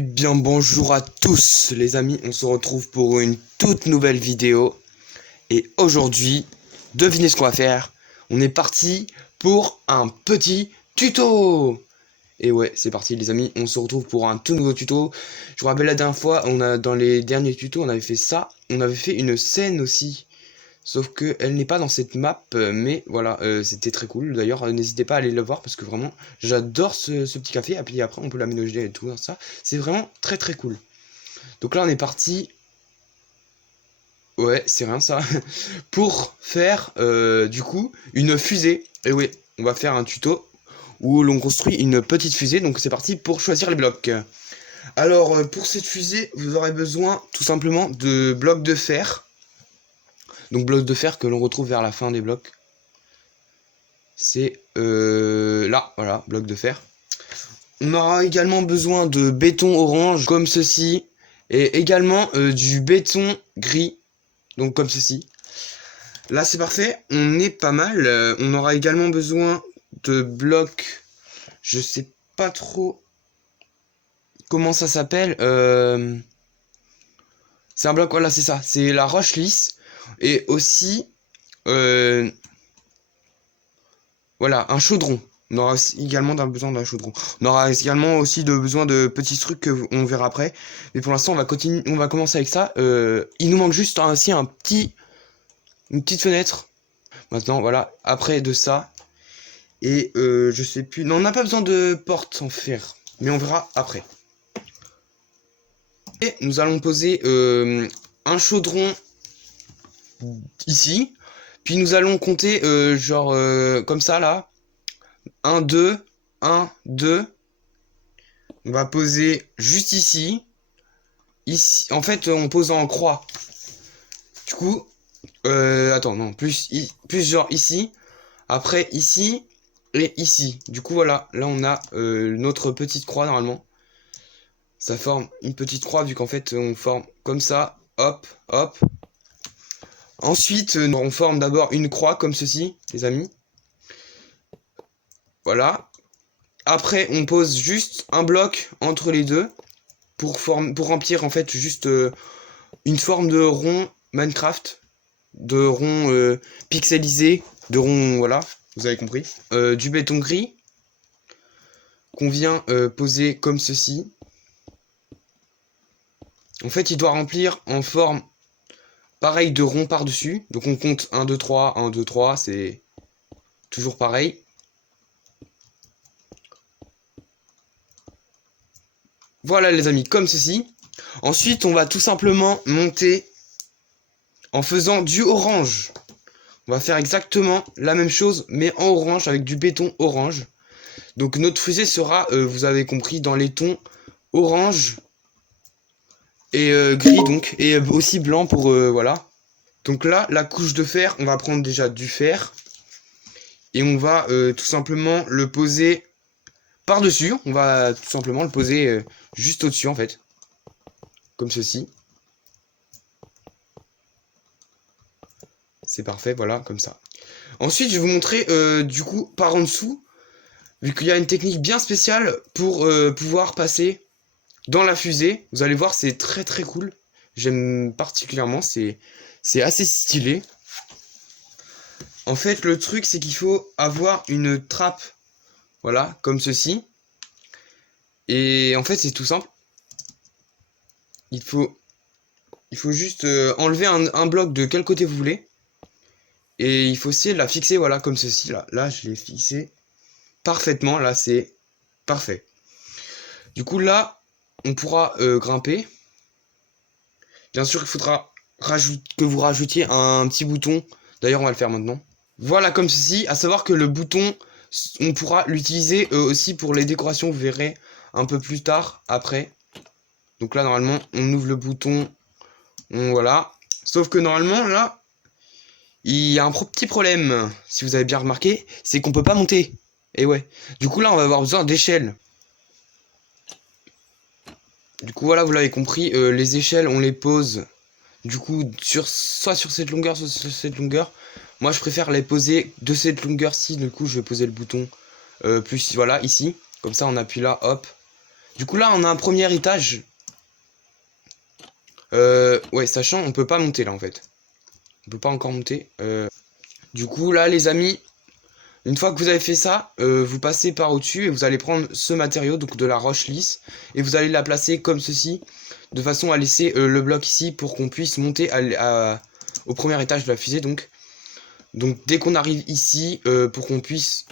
bien bonjour à tous les amis, on se retrouve pour une toute nouvelle vidéo. Et aujourd'hui, devinez ce qu'on va faire. On est parti pour un petit tuto. Et ouais, c'est parti les amis, on se retrouve pour un tout nouveau tuto. Je vous rappelle la dernière fois, dans les derniers tutos, on avait fait ça. On avait fait une scène aussi. Sauf que elle n'est pas dans cette map, mais voilà, c'était très cool. D'ailleurs, n'hésitez pas à aller le voir parce que vraiment, j'adore ce petit café. Et puis après, on peut l'aménager et tout ça. C'est vraiment très très cool. Donc là, on est parti. Ouais, c'est rien ça. Pour faire du coup une fusée. Et oui, on va faire un tuto où l'on construit une petite fusée. Donc c'est parti pour choisir les blocs. Alors pour cette fusée, vous aurez besoin tout simplement de blocs de fer. Donc blocs de fer que l'on retrouve vers la fin des blocs. C'est là, voilà, bloc de fer. On aura également besoin de béton orange, comme ceci. Et également du béton gris, donc comme ceci. Là, c'est parfait, on est pas mal. On aura également besoin de blocs, je sais pas trop comment ça s'appelle. C'est un bloc, voilà, c'est ça. C'est la roche lisse. Et aussi... voilà, un chaudron. On aura également besoin d'un chaudron. On aura également aussi besoin de petits trucs qu'on verra après. Mais pour l'instant, on va commencer avec ça. Il nous manque juste ainsi une petite fenêtre. Maintenant, voilà, après de ça. Et je sais plus. Non, on n'a pas besoin de porte en fer. Mais on verra après. Et nous allons poser un chaudron ici. Puis nous allons compter genre comme ça là. 1, 2, 1, 2. On va poser juste ici. Ici. En fait, on pose en croix. Du coup, attends, non, plus genre ici. Après, ici et ici. Du coup, voilà. Là, on a notre petite croix, normalement. Ça forme une petite croix, vu qu'en fait, on forme comme ça. Hop, hop. Ensuite, on forme d'abord une croix, comme ceci, les amis. Voilà. Après, on pose juste un bloc entre les deux pour remplir en fait juste une forme de rond Minecraft, de rond pixelisé, de rond, voilà, vous avez compris. Du béton gris qu'on vient poser comme ceci. En fait, il doit remplir en forme pareil de rond par-dessus. Donc on compte 1, 2, 3, 1, 2, 3, c'est toujours pareil. Voilà les amis, comme ceci. Ensuite, on va tout simplement monter en faisant du orange. On va faire exactement la même chose, mais en orange, avec du béton orange. Donc notre fusée sera, vous avez compris, dans les tons orange et gris, donc, et aussi blanc pour, voilà. Donc là, la couche de fer, on va prendre déjà du fer. Et on va tout simplement le poser par-dessus. On va tout simplement le poser juste au-dessus, en fait. Comme ceci. C'est parfait, voilà, comme ça. Ensuite, je vais vous montrer, du coup, par en dessous, vu qu'il y a une technique bien spéciale pour pouvoir passer dans la fusée. Vous allez voir, c'est très très cool. J'aime particulièrement, c'est assez stylé. En fait, le truc, c'est qu'il faut avoir une trappe, voilà, comme ceci. Et en fait, c'est tout simple. Il faut juste enlever un bloc de quel côté vous voulez. Et il faut essayer de la fixer, voilà, comme ceci. Là, je l'ai fixé parfaitement. Là, c'est parfait. Du coup, là, on pourra grimper. Bien sûr, il faudra que vous rajoutiez un petit bouton. D'ailleurs, on va le faire maintenant. Voilà, comme ceci. À savoir que le bouton, on pourra l'utiliser aussi pour les décorations. Vous verrez un peu plus tard, après. Donc là, normalement, on ouvre le bouton. Voilà. Sauf que normalement, là, il y a un petit problème, si vous avez bien remarqué, c'est qu'on peut pas monter. Et ouais. Du coup, là, on va avoir besoin d'échelles. Du coup, voilà, vous l'avez compris, les échelles, on les pose, du coup, soit sur cette longueur, soit sur cette longueur. Moi, je préfère les poser de cette longueur-ci. Du coup, je vais poser le bouton plus, voilà, ici. Comme ça, on appuie là, hop. Du coup là on a un premier étage. Ouais, sachant on peut pas monter là en fait. On peut pas encore monter. Du coup là les amis, une fois que vous avez fait ça, vous passez par au-dessus et vous allez prendre ce matériau, donc de la roche lisse, et vous allez la placer comme ceci, de façon à laisser le bloc ici pour qu'on puisse monter au premier étage de la fusée. Donc dès qu'on arrive ici, pour qu'on puisse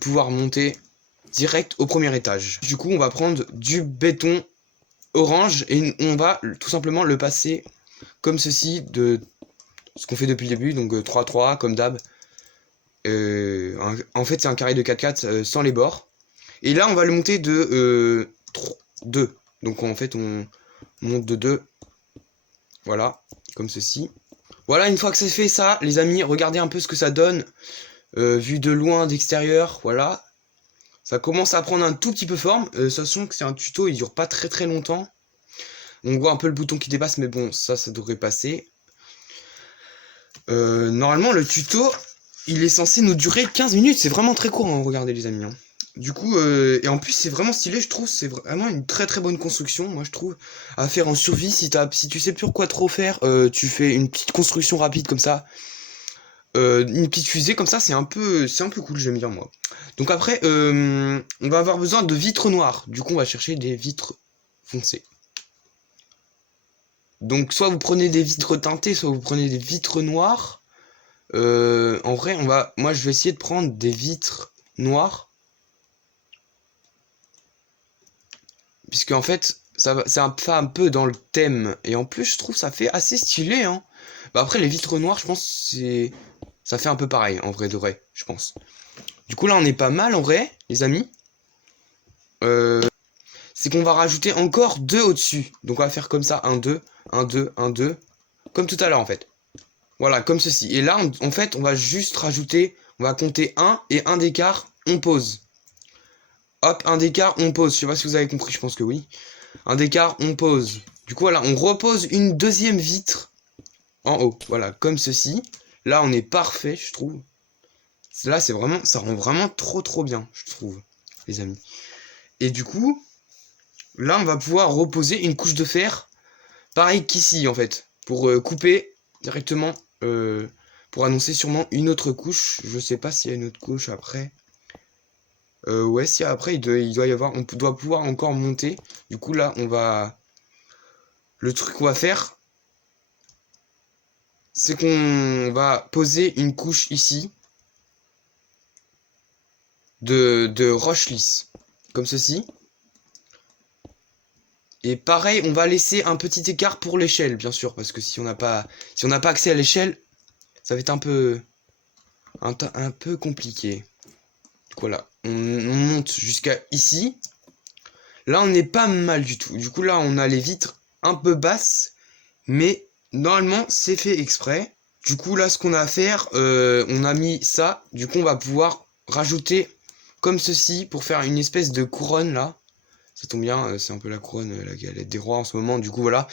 pouvoir monter direct au premier étage. Du coup on va prendre du béton orange et on va tout simplement le passer comme ceci, de ce qu'on fait depuis le début, donc 3-3 comme d'hab. En fait c'est un carré de 4-4 sans les bords. Et là on va le monter de 2. Donc en fait on monte de 2. Voilà, comme ceci. Voilà, une fois que c'est fait ça, les amis, regardez un peu ce que ça donne. Vu de loin, d'extérieur, voilà. Ça commence à prendre un tout petit peu forme. Sachant que c'est un tuto, il dure pas très longtemps. On voit un peu le bouton qui dépasse, mais bon, ça devrait passer. Normalement, le tuto, il est censé nous durer 15 minutes. C'est vraiment très court, hein, regardez les amis. Hein. Du coup, et en plus, c'est vraiment stylé, je trouve. C'est vraiment une très bonne construction, moi, je trouve. À faire en survie, si tu sais plus quoi trop faire, tu fais une petite construction rapide comme ça. Une petite fusée comme ça, c'est un peu cool, j'aime bien, moi. Donc après, on va avoir besoin de vitres noires. Du coup, on va chercher des vitres foncées. Donc soit vous prenez des vitres teintées, soit vous prenez des vitres noires. En vrai, moi je vais essayer de prendre des vitres noires. Puisque en fait, c'est un peu dans le thème. Et en plus, je trouve ça fait assez stylé. Hein. Bah après, les vitres noires, je pense ça fait un peu pareil, en vrai de vrai, je pense. Du coup là, on est pas mal en vrai, les amis. C'est qu'on va rajouter encore 2 au-dessus. Donc on va faire comme ça, 1, 2, 1, 2, 1, 2. Comme tout à l'heure en fait. Voilà, comme ceci. Et là, en fait, on va juste rajouter, on va compter 1 et 1 d'écart, on pose. Hop, 1 d'écart, on pose. Je sais pas si vous avez compris, je pense que oui. 1 d'écart, on pose. Du coup, voilà, on repose une deuxième vitre en haut. Voilà, comme ceci. Là, on est parfait, je trouve. Là, c'est vraiment, ça rend vraiment trop bien, je trouve, les amis. Et du coup, là, on va pouvoir reposer une couche de fer, pareil qu'ici, en fait, pour couper directement, pour annoncer sûrement une autre couche. Je sais pas s'il y a une autre couche après. Ouais, si après, il doit y avoir, on doit pouvoir encore monter. Du coup, là, le truc qu'on va faire, c'est qu'on va poser une couche ici de roche lisse, comme ceci. Et pareil, on va laisser un petit écart pour l'échelle, bien sûr, parce que si on n'a pas accès à l'échelle, ça va être un peu compliqué. Donc voilà, on monte jusqu'à ici. Là, on n'est pas mal du tout. Du coup, là, on a les vitres un peu basses, mais normalement, c'est fait exprès. Du coup, là, ce qu'on a à faire, on a mis ça. Du coup, on va pouvoir rajouter comme ceci pour faire une espèce de couronne, là. Ça tombe bien, c'est un peu la couronne, la galette des rois en ce moment. Du coup, voilà,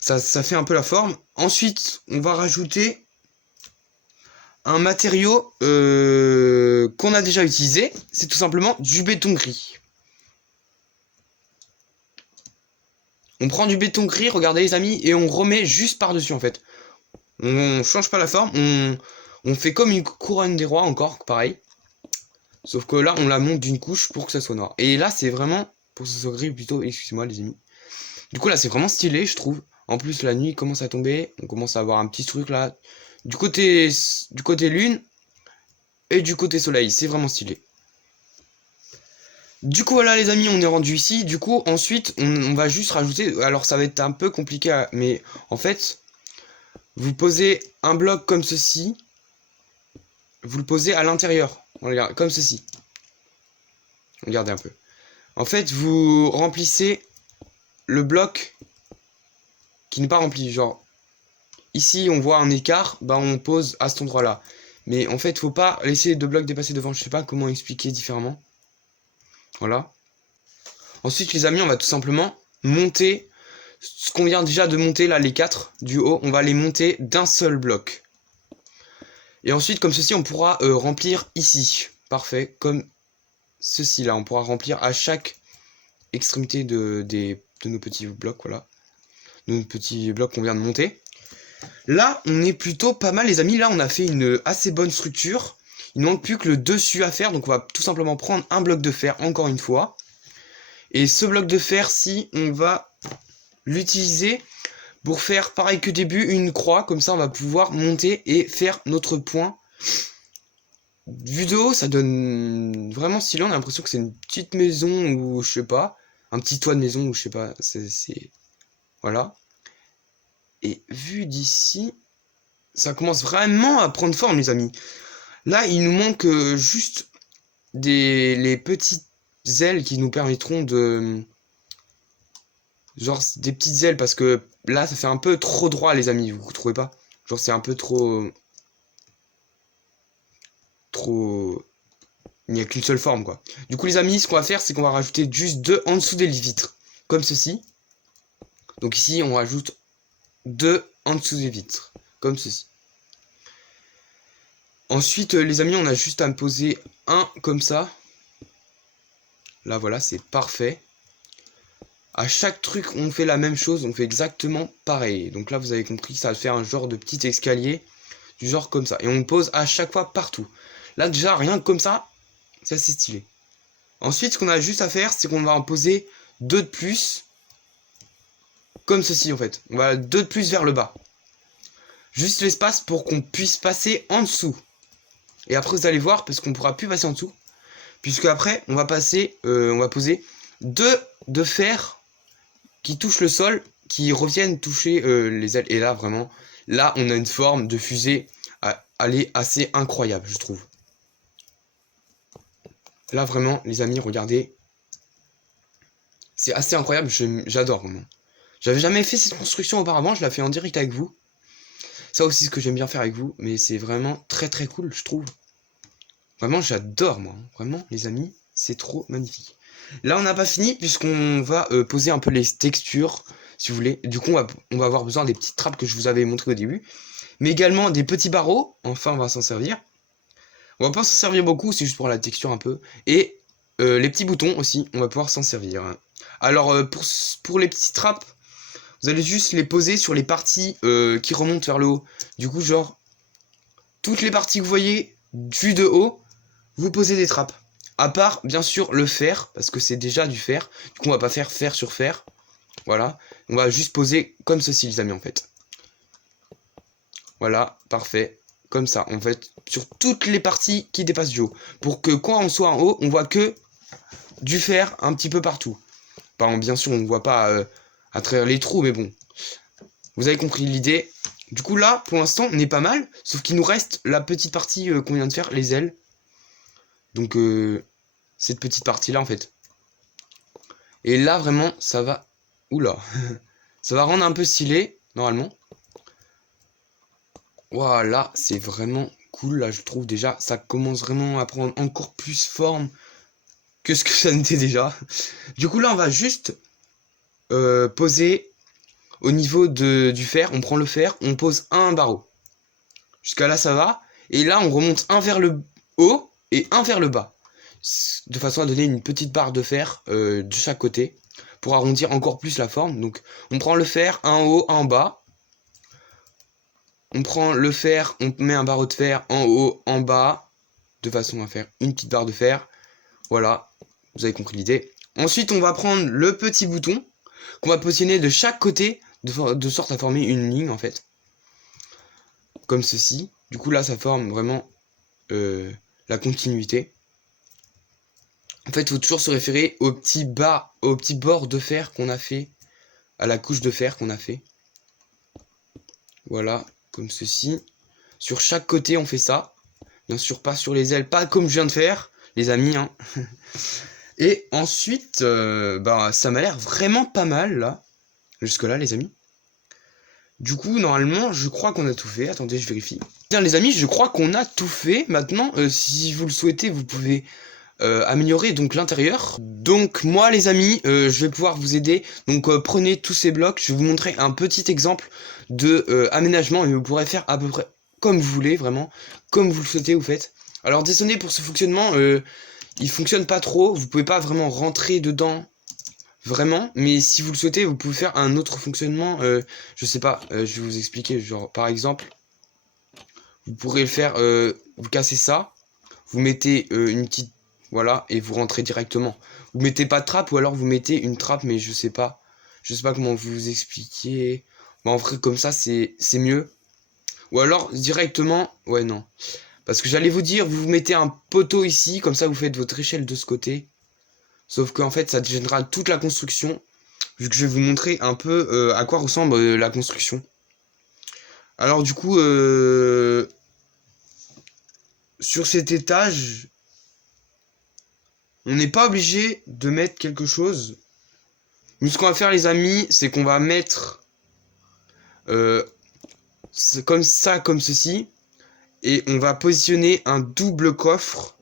ça fait un peu la forme. Ensuite, on va rajouter un matériau qu'on a déjà utilisé. C'est tout simplement du béton gris. On prend du béton gris, regardez les amis, et on remet juste par-dessus en fait. On change pas la forme, on fait comme une couronne des rois encore, pareil. Sauf que là, on la monte d'une couche pour que ça soit noir. Et là, c'est vraiment, pour que ça soit gris plutôt, excusez-moi les amis. Du coup là, c'est vraiment stylé, je trouve. En plus, la nuit commence à tomber, on commence à avoir un petit truc là. Du côté lune et du côté soleil, c'est vraiment stylé. Du coup voilà les amis, on est rendu ici. Du coup ensuite on va juste rajouter, alors ça va être un peu compliqué mais en fait vous posez un bloc comme ceci, vous le posez à l'intérieur, comme ceci. Regardez un peu. En fait vous remplissez le bloc qui n'est pas rempli, genre ici on voit un écart, bah on pose à cet endroit là. Mais en fait faut pas laisser deux blocs dépasser devant, je sais pas comment expliquer différemment. Voilà. Ensuite les amis, on va tout simplement monter ce qu'on vient déjà de monter là, les 4 du haut, on va les monter d'un seul bloc. Et ensuite comme ceci on pourra remplir ici. Parfait, comme ceci là, on pourra remplir à chaque extrémités de nos petits blocs, voilà. Nos petits blocs qu'on vient de monter. Là, on est plutôt pas mal, les amis. Là, on a fait une assez bonne structure. Il ne manque plus que le dessus à faire. Donc, on va tout simplement prendre un bloc de fer, encore une fois. Et ce bloc de fer, si on va l'utiliser pour faire, pareil que début, une croix. Comme ça, on va pouvoir monter et faire notre point. Vu de haut, ça donne vraiment stylé. On a l'impression que c'est une petite maison ou je sais pas. Un petit toit de maison ou je sais pas. C'est... Voilà. Et vu d'ici, ça commence vraiment à prendre forme, les amis. Là, il nous manque juste les petites ailes qui nous permettront de... Genre, des petites ailes, parce que là, ça fait un peu trop droit, les amis, vous trouvez pas? Genre, c'est un peu trop... Il n'y a qu'une seule forme, quoi. Du coup, les amis, ce qu'on va faire, c'est qu'on va rajouter juste 2 en dessous des vitres. Comme ceci. Donc ici, on rajoute 2 en dessous des vitres. Comme ceci. Ensuite, les amis, on a juste à me poser un comme ça. Là, voilà, c'est parfait. À chaque truc, on fait la même chose. On fait exactement pareil. Donc là, vous avez compris que ça va faire un genre de petit escalier. Du genre comme ça. Et on pose à chaque fois partout. Là, déjà, rien que comme ça, c'est assez stylé. Ensuite, ce qu'on a juste à faire, c'est qu'on va en poser 2 de plus. Comme ceci, en fait. On va 2 de plus vers le bas. Juste l'espace pour qu'on puisse passer en dessous. Et après, vous allez voir, parce qu'on ne pourra plus passer en dessous. Puisque après, on va passer, on va poser 2 de fer qui touchent le sol, qui reviennent toucher les ailes. Et là, vraiment, là, on a une forme de fusée elle est assez incroyable, je trouve. Là, vraiment, les amis, regardez. C'est assez incroyable, j'adore, vraiment. J'avais jamais fait cette construction auparavant, je l'ai fait en direct avec vous. Ça aussi, ce que j'aime bien faire avec vous, mais c'est vraiment très très cool, je trouve. Vraiment, j'adore, moi. Vraiment, les amis, c'est trop magnifique. Là, on n'a pas fini, puisqu'on va poser un peu les textures, si vous voulez. Du coup, on va avoir besoin des petites trappes que je vous avais montrées au début. Mais également des petits barreaux, enfin, on va s'en servir. On va pas s'en servir beaucoup, c'est juste pour la texture un peu. Et les petits boutons aussi, on va pouvoir s'en servir. Alors, pour les petites trappes, vous allez juste les poser sur les parties qui remontent vers le haut. Du coup, genre, toutes les parties que vous voyez, vues de haut, vous posez des trappes. À part, bien sûr, le fer, parce que c'est déjà du fer. Du coup, on va pas faire fer sur fer. Voilà. On va juste poser comme ceci, les amis, en fait. Voilà, parfait. Comme ça, en fait, sur toutes les parties qui dépassent du haut. Pour que quand on soit en haut, on voit que du fer un petit peu partout. Bien sûr, on ne voit pas à travers les trous, mais bon. Vous avez compris l'idée. Du coup, là, pour l'instant, on est pas mal. Sauf qu'il nous reste la petite partie qu'on vient de faire, les ailes. Donc, cette petite partie-là, en fait. Et là, vraiment, ça va... Oula. Ça va rendre un peu stylé, normalement. Voilà, c'est vraiment cool. Là, je trouve déjà, ça commence vraiment à prendre encore plus forme que ce que ça n'était déjà. Du coup, là, on va juste poser au niveau du fer. On prend le fer, on pose un barreau. Jusqu'à là, ça va. Et là, on remonte un vers le haut et un vers le bas. De façon à donner une petite barre de fer de chaque côté. Pour arrondir encore plus la forme. Donc, on prend le fer, un en haut, un en bas. On prend le fer, on met un barreau de fer en haut, en bas, de façon à faire une petite barre de fer. Voilà, vous avez compris l'idée. Ensuite, on va prendre le petit bouton qu'on va positionner de chaque côté, de sorte à former une ligne, en fait. Comme ceci. Du coup, là, ça forme vraiment la continuité. En fait, il faut toujours se référer au petit bord de fer qu'on a fait, à la couche de fer qu'on a fait. Voilà. Comme ceci. Sur chaque côté, on fait ça. Bien sûr, pas sur les ailes, pas comme je viens de faire, les amis. Hein. Et ensuite, ça m'a l'air vraiment pas mal, là. Jusque-là, les amis. Du coup, normalement, je crois qu'on a tout fait. Attendez, je vérifie. Bien, les amis, je crois qu'on a tout fait. Maintenant, si vous le souhaitez, vous pouvez améliorer donc l'intérieur. Donc, moi, les amis, je vais pouvoir vous aider. Donc, prenez tous ces blocs. Je vais vous montrer un petit exemple de aménagement et vous pourrez faire à peu près comme vous voulez, vraiment, comme vous le souhaitez, vous faites. Alors désolé pour ce fonctionnement, il fonctionne pas trop, vous pouvez pas vraiment rentrer dedans vraiment, mais si vous le souhaitez, vous pouvez faire un autre fonctionnement, je sais pas, je vais vous expliquer, genre, par exemple, vous pourrez le faire, vous cassez ça, vous mettez une petite, voilà, et vous rentrez directement. Vous mettez pas de trappe, ou alors vous mettez une trappe, mais je sais pas comment vous expliquer, bon, en vrai, comme ça, c'est mieux, ou alors, directement, ouais, non, parce que j'allais vous dire, vous mettez un poteau ici, comme ça, vous faites votre échelle de ce côté, sauf qu'en fait, ça gênera toute la construction, vu que je vais vous montrer un peu à quoi ressemble la construction. Alors du coup, sur cet étage, on n'est pas obligé de mettre quelque chose. Nous, ce qu'on va faire, les amis, c'est qu'on va mettre comme ça, comme ceci, et on va positionner un double coffre.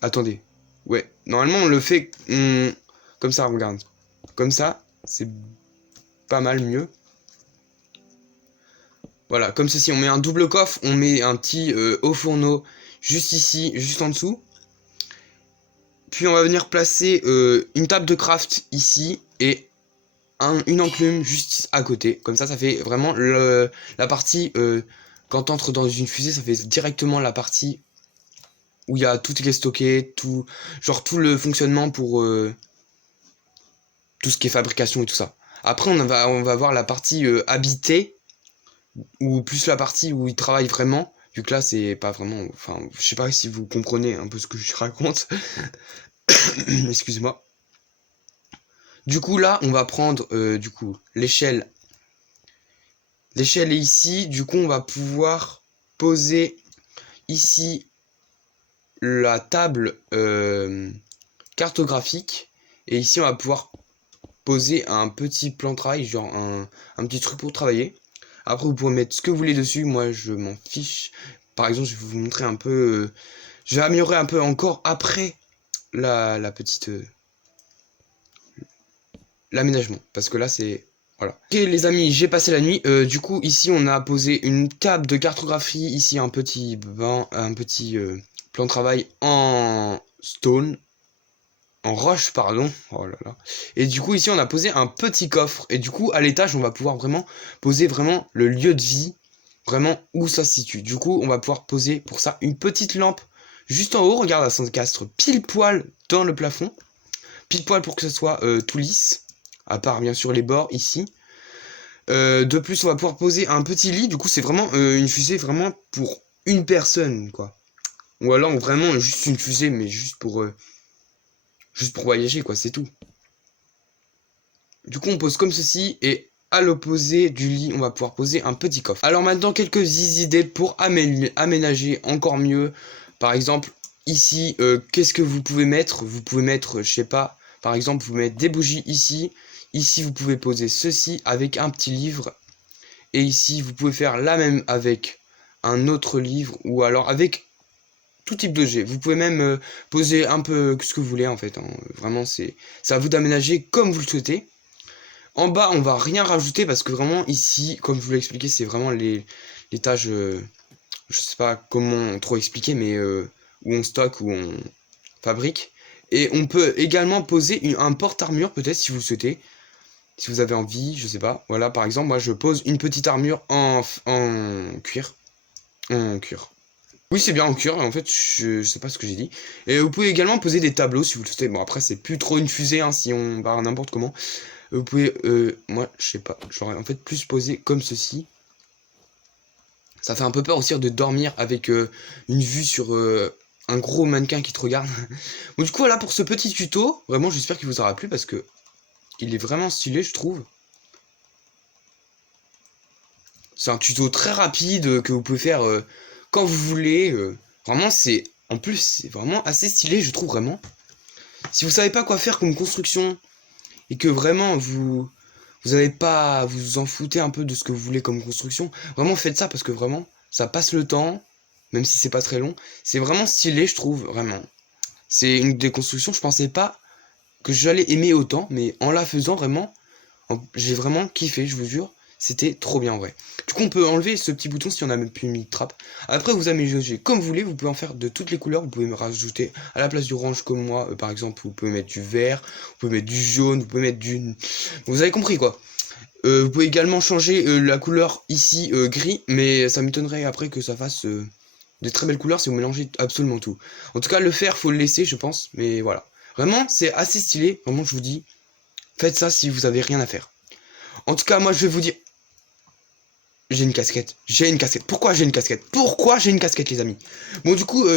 Attendez, ouais, normalement on le fait comme ça, regarde. Comme ça, c'est pas mal mieux. Voilà, comme ceci, on met un double coffre, on met un petit haut fourneau juste ici, juste en dessous. Puis on va venir placer une table de craft ici et une enclume juste à côté. Comme ça fait vraiment la partie, quand t'entres dans une fusée, ça fait directement la partie où il y a tout qui est stocké, tout le fonctionnement pour tout ce qui est fabrication et tout ça. Après on va voir la partie habitée, ou plus la partie où ils travaillent vraiment, vu que là c'est pas vraiment, enfin je sais pas si vous comprenez un peu ce que je raconte. Excusez-moi. Du coup là on va prendre du coup l'échelle est ici, du coup on va pouvoir poser ici la table cartographique, et ici on va pouvoir poser un petit plan de travail, genre un petit truc pour travailler. Après vous pouvez mettre ce que vous voulez dessus, moi je m'en fiche. Par exemple je vais vous montrer un peu, je vais améliorer un peu encore après la petite l'aménagement, parce que là c'est voilà. Ok les amis, j'ai passé la nuit. Du coup ici on a posé une table de cartographie, ici un petit banc, un petit plan de travail en stone, en roche pardon, oh là là. Et du coup ici on a posé un petit coffre, et du coup à l'étage on va pouvoir vraiment poser vraiment le lieu de vie, vraiment où ça se situe. Du coup on va pouvoir poser pour ça une petite lampe juste en haut, regarde, ça s'encastre pile poil dans le plafond, pile poil pour que ce soit tout lisse, à part bien sûr les bords ici. De plus on va pouvoir poser un petit lit, du coup c'est vraiment une fusée vraiment pour une personne quoi. Ou alors vraiment juste une fusée, mais juste pour voyager quoi, c'est tout. Du coup on pose comme ceci, et à l'opposé du lit on va pouvoir poser un petit coffre. Alors maintenant quelques idées pour aménager encore mieux. Par exemple ici, qu'est-ce que vous pouvez mettre? Vous pouvez mettre, je sais pas, par exemple vous mettez des bougies ici. Ici vous pouvez poser ceci avec un petit livre, et ici vous pouvez faire la même avec un autre livre, ou alors avec tout type d'objet. Vous pouvez même poser un peu ce que vous voulez en fait, hein. Vraiment c'est à vous d'aménager comme vous le souhaitez. En bas on va rien rajouter, parce que vraiment ici, comme je vous l'ai expliqué, c'est vraiment l'étage, je sais pas comment trop expliquer, mais où on stocke, où on fabrique. Et on peut également poser un porte-armure peut-être si vous le souhaitez, si vous avez envie, je sais pas. Voilà, par exemple, moi je pose une petite armure en cuir. En cuir. Oui, c'est bien en cuir, en fait, je sais pas ce que j'ai dit. Et vous pouvez également poser des tableaux si vous le souhaitez. Bon, après, c'est plus trop une fusée, hein, si on part n'importe comment. Vous pouvez, moi, je sais pas, j'aurais en fait plus posé comme ceci. Ça fait un peu peur aussi de dormir avec une vue sur un gros mannequin qui te regarde. Bon, du coup, voilà pour ce petit tuto. Vraiment, j'espère qu'il vous aura plu, parce que il est vraiment stylé, je trouve. C'est un tuto très rapide que vous pouvez faire quand vous voulez. Vraiment, en plus, c'est vraiment assez stylé, je trouve, vraiment. Si vous savez pas quoi faire comme construction, et que vraiment vous avez pas, vous en foutez un peu de ce que vous voulez comme construction, vraiment faites ça, parce que vraiment, ça passe le temps, même si c'est pas très long. C'est vraiment stylé, je trouve, vraiment. C'est une des constructions, je pensais pas que j'allais aimer autant, mais en la faisant, vraiment, j'ai vraiment kiffé, je vous jure. C'était trop bien en vrai. Du coup on peut enlever ce petit bouton si on a même plus mis de trappe. Après vous aménagez comme vous voulez, vous pouvez en faire de toutes les couleurs, vous pouvez me rajouter à la place du orange comme moi, par exemple, vous pouvez mettre du vert, vous pouvez mettre du jaune, vous pouvez mettre du... Vous avez compris quoi. Vous pouvez également changer la couleur ici gris, mais ça m'étonnerait après que ça fasse de très belles couleurs si vous mélangez absolument tout. En tout cas le fer faut le laisser je pense, mais voilà. Vraiment c'est assez stylé, vraiment je vous dis, faites ça si vous avez rien à faire. En tout cas moi je vais vous dire... J'ai une casquette. Pourquoi j'ai une casquette? Pourquoi j'ai une casquette les amis? Bon du coup, tout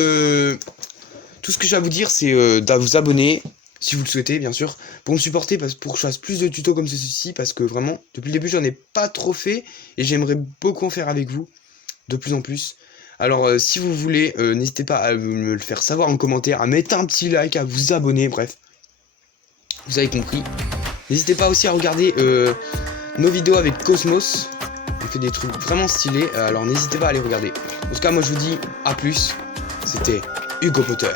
ce que j'ai à vous dire c'est de vous abonner, si vous le souhaitez bien sûr, pour me supporter, pour que je fasse plus de tutos comme ceci, parce que vraiment, depuis le début j'en ai pas trop fait, et j'aimerais beaucoup en faire avec vous, de plus en plus. Alors si vous voulez, n'hésitez pas à me le faire savoir en commentaire, à mettre un petit like, à vous abonner, bref. Vous avez compris. N'hésitez pas aussi à regarder nos vidéos avec Cosmos. On fait des trucs vraiment stylés, alors n'hésitez pas à les regarder. En tout cas, moi je vous dis à plus. C'était Hugo Potter.